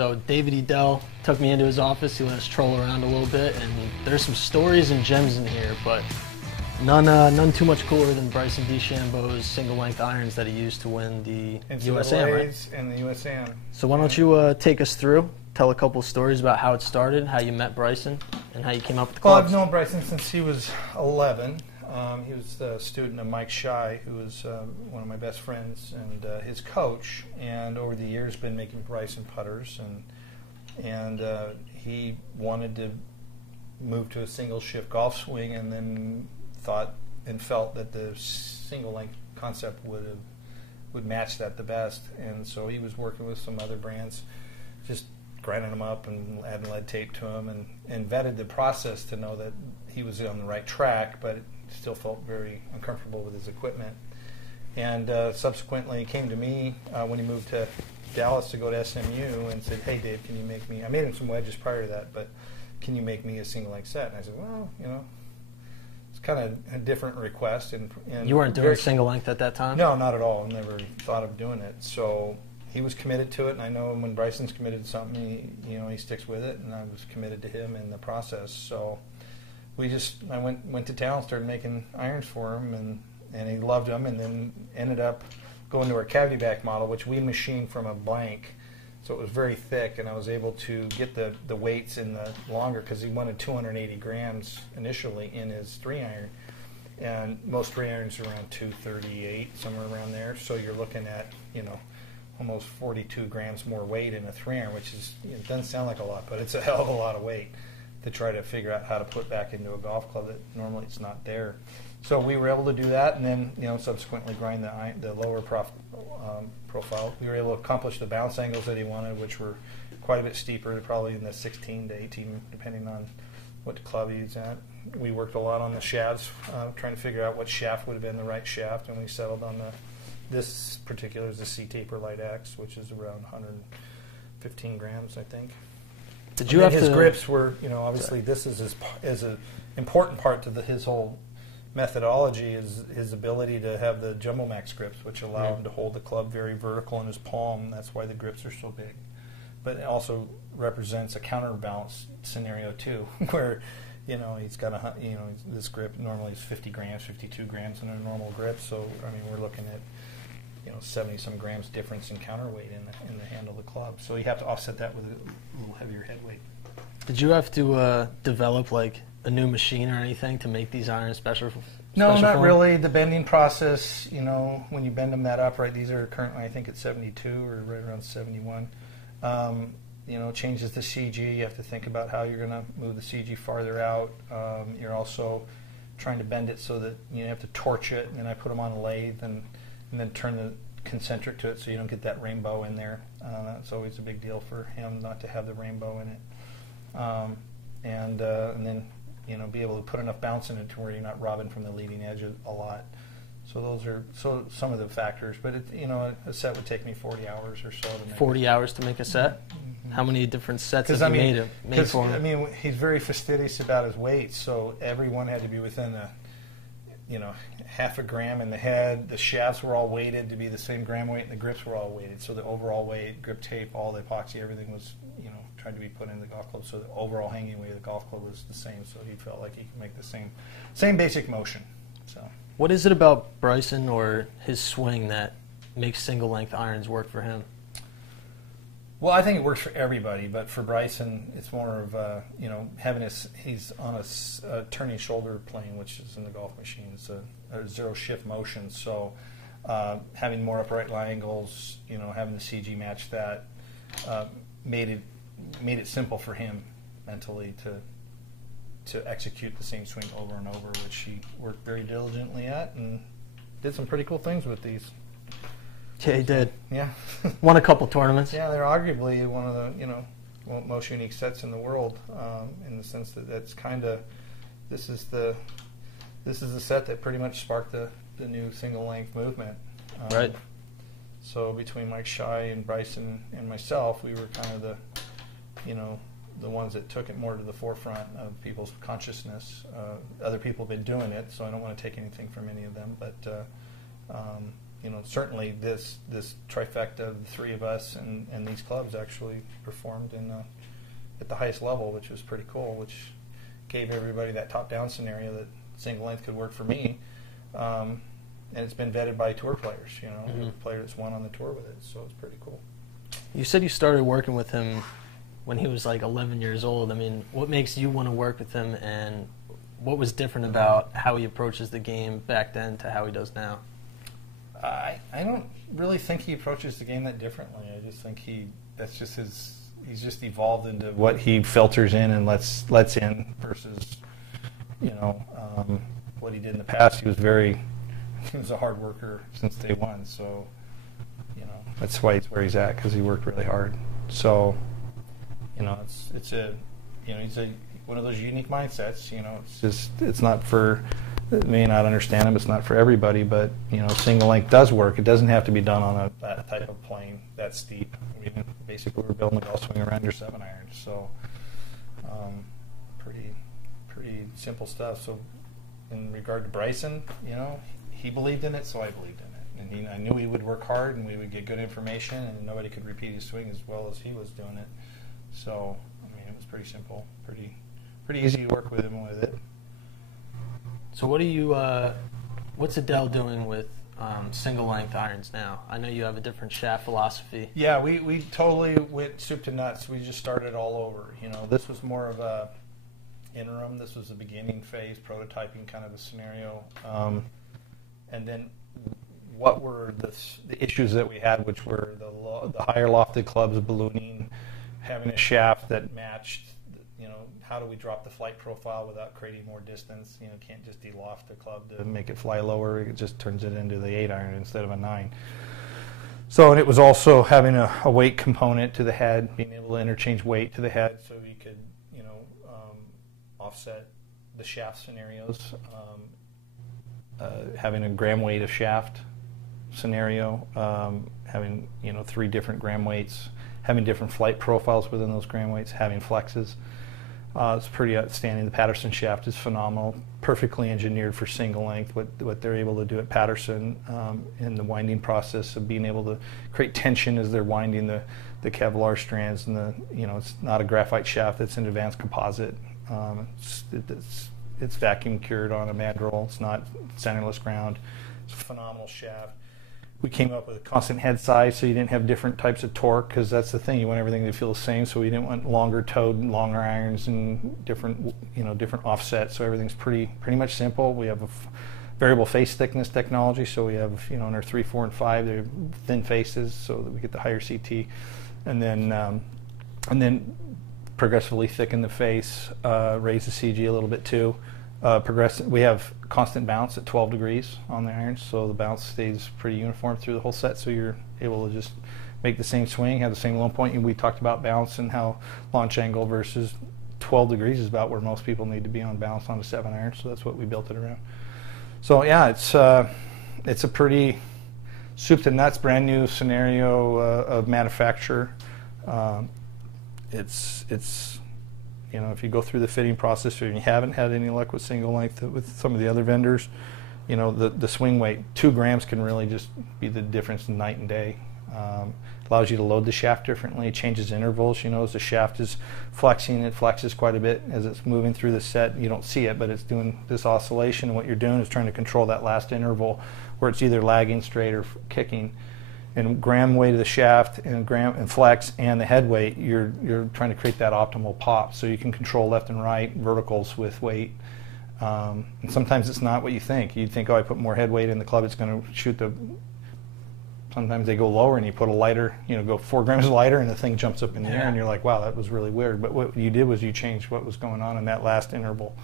So David Edel took me into his office. He let us troll around a little bit, and there's some stories and gems in here, but none too much cooler than Bryson DeChambeau's single-length irons that he used to win the USAM, right? And the USAM. So why don't you take us through, tell a couple stories about how it started, how you met Bryson, and how you came up with the clubs. Well, I've known Bryson since he was 11. He was the student of Mike Shy, who was one of my best friends, and his coach. And over the years, been making Bryson putters, and he wanted to move to a single shift golf swing, and then thought and felt that the single length concept would match that the best. And so he was working with some other brands, just grinding them up and adding lead tape to them, and vetted the process to know that he was on the right track, but still felt very uncomfortable with his equipment. And subsequently came to me when he moved to Dallas to go to SMU and said, "Hey Dave, can you make me," I made him some wedges prior to that, but "can you make me a single length set?" And I said, "Well, you know, it's kind of a different request." And you weren't doing single length at that time? No, not at all. Never thought of doing it. So he was committed to it, and I know when Bryson's committed to something, he sticks with it, and I was committed to him in the process. So I went to town, started making irons for him, and he loved them, and then ended up going to our cavity back model, which we machined from a blank, so it was very thick, and I was able to get the weights in the longer, because he wanted 280 grams initially in his 3-iron, and most 3-irons are around 238, somewhere around there, so you're looking at, almost 42 grams more weight in a 3-iron, which is, it doesn't sound like a lot, but it's a hell of a lot of weight to try to figure out how to put back into a golf club that normally it's not there. So we were able to do that, and then subsequently grind the lower profile. We were able to accomplish the bounce angles that he wanted, which were quite a bit steeper, probably in the 16 to 18, depending on what club he's at. We worked a lot on the shafts, trying to figure out what shaft would have been the right shaft, and we settled on this particular is the C-Taper Light X, which is around 115 grams, I think. Did you have his to, grips were, obviously this is an important part to his whole methodology, is his ability to have the Jumbo Max grips, which allow him to hold the club very vertical in his palm. That's why the grips are so big. But it also represents a counterbalance scenario too, where he's got this grip normally is 50 grams, 52 grams in a normal grip. So I mean, we're looking at 70 some grams difference in counterweight in the handle of the club. So you have to offset that with a little heavier head weight. Did you have to develop like a new machine or anything to make these irons special? No, not really. The bending process, when you bend them that upright, these are currently I think at 72 or right around 71. Changes the CG. You have to think about how you're going to move the CG farther out. You're also trying to bend it so that you have to torch it, and then I put them on a lathe and then turn the concentric to it so you don't get that rainbow in there. That's always a big deal for him, not to have the rainbow in it. And then be able to put enough bounce in it to where you're not robbing from the leading edge a lot. So those are some of the factors. But a set would take me 40 hours or so to make. 40 hours to make a set? Mm-hmm. How many different sets have you made for him? I mean, he's very fastidious about his weight, so every one had to be within half a gram in the head. The shafts were all weighted to be the same gram weight, and the grips were all weighted. So the overall weight, grip tape, all the epoxy, everything was tried to be put in the golf club. So the overall hanging weight of the golf club was the same. So he felt like he could make the same basic motion. So what is it about Bryson or his swing that makes single length irons work for him? Well, I think it works for everybody, but for Bryson, it's more of he's on a turning shoulder plane, which is in the golf machine. It's a zero shift motion, so having more upright lie angles, having the CG match that, made it simple for him mentally to execute the same swing over and over, which he worked very diligently at and did some pretty cool things with these. Yeah, he did. Yeah. Won a couple tournaments. Yeah, they're arguably one of the, most unique sets in the world, in the sense that this is the set that pretty much sparked the new single length movement. Right. So between Mike Shy and Bryson and myself, we were kind of the ones that took it more to the forefront of people's consciousness. Other people have been doing it, so I don't want to take anything from any of them, but certainly this trifecta of the three of us and these clubs actually performed at the highest level, which was pretty cool, which gave everybody that top-down scenario that single length could work for me. And it's been vetted by tour players, the player that's won on the tour with it, so it's pretty cool. You said you started working with him when he was like 11 years old. I mean, what makes you want to work with him, and what was different about how he approaches the game back then to how he does now? I don't really think he approaches the game that differently. I just think he's just evolved into what he filters in and lets in versus, what he did in the past. He was a hard worker since day one, so, that's why he's where he's at, because he worked really hard. So, he's one of those unique mindsets. It's not for, it may not understand him, it's not for everybody, but single length does work. It doesn't have to be done on that type of plane that steep. I mean, basically we're building a golf swing around your 7-iron, so pretty simple stuff. So in regard to Bryson, he believed in it, so I believed in it. And I knew he would work hard and we would get good information, and nobody could repeat his swing as well as he was doing it. So, I mean, it was pretty simple, pretty easy to work with him with it. So what's Edel doing with single length irons now? I know you have a different shaft philosophy. Yeah, we totally went soup to nuts. We just started all over. This was more of a interim. This was the beginning phase, prototyping kind of a scenario. And then what were the issues that we had, which were the higher lofted clubs, ballooning, having a shaft that matched. How do we drop the flight profile without creating more distance? Can't just de-loft the club to make it fly lower. It just turns it into the 8-iron instead of a 9. So, and it was also having a weight component to the head, being able to interchange weight to the head so we could, offset the shaft scenarios. Having a gram weight of shaft scenario, having 3 different gram weights, having different flight profiles within those gram weights, having flexes. It's pretty outstanding. The Patterson shaft is phenomenal, perfectly engineered for single length. What they're able to do at Patterson in the winding process of being able to create tension as they're winding the Kevlar strands, and it's not a graphite shaft; it's an advanced composite. It's vacuum cured on a mandrel. It's not centerless ground. It's a phenomenal shaft. We came up with a constant head size, so you didn't have different types of torque, because that's the thing. You want everything to feel the same, so we didn't want longer toed, longer irons, and different offsets. So everything's pretty much simple. We have a variable face thickness technology, so we have in our 3, 4, and 5, they're thin faces, so that we get the higher CT, and then progressively thicken the face, raise the CG a little bit too. We have constant bounce at 12 degrees on the irons, so the bounce stays pretty uniform through the whole set, so you're able to just make the same swing, have the same low point. And we talked about bounce and how launch angle versus 12 degrees is about where most people need to be on bounce on a 7-iron, so that's what we built it around. So yeah, it's a pretty soup to nuts, brand new scenario of manufacture. It's if you go through the fitting process, or you haven't had any luck with single length with some of the other vendors, the swing weight, 2 grams can really just be the difference in night and day. Allows you to load the shaft differently. It changes intervals. As the shaft is flexing, it flexes quite a bit as it's moving through the set. You don't see it, but it's doing this oscillation, and what you're doing is trying to control that last interval where it's either lagging straight or kicking. And gram weight of the shaft and gram and flex and the head weight, you're trying to create that optimal pop, so you can control left and right verticals with weight. And sometimes it's not what you think. You think, I put more head weight in the club, it's going to shoot the. Sometimes they go lower, and you put a lighter, go 4 grams lighter, and the thing jumps up in the air, and you're like, wow, that was really weird. But what you did was you changed what was going on in that last interval.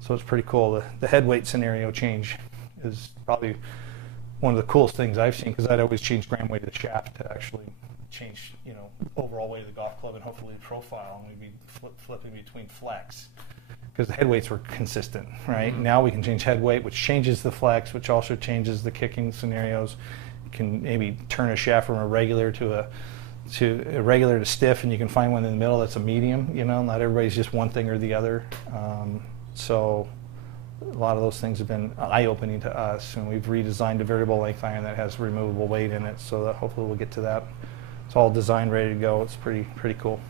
So it's pretty cool. The head weight scenario change is probably one of the coolest things I've seen, because I'd always change gram weight of the shaft to actually change, overall weight of the golf club and hopefully profile, and we'd be flipping between flex, because the head weights were consistent, right? Mm-hmm. Now we can change head weight, which changes the flex, which also changes the kicking scenarios. You can maybe turn a shaft from a regular to stiff, and you can find one in the middle that's a medium. Not everybody's just one thing or the other. So a lot of those things have been eye-opening to us, and we've redesigned a variable length iron that has removable weight in it, so that hopefully we'll get to that. It's all designed, ready to go. It's pretty cool.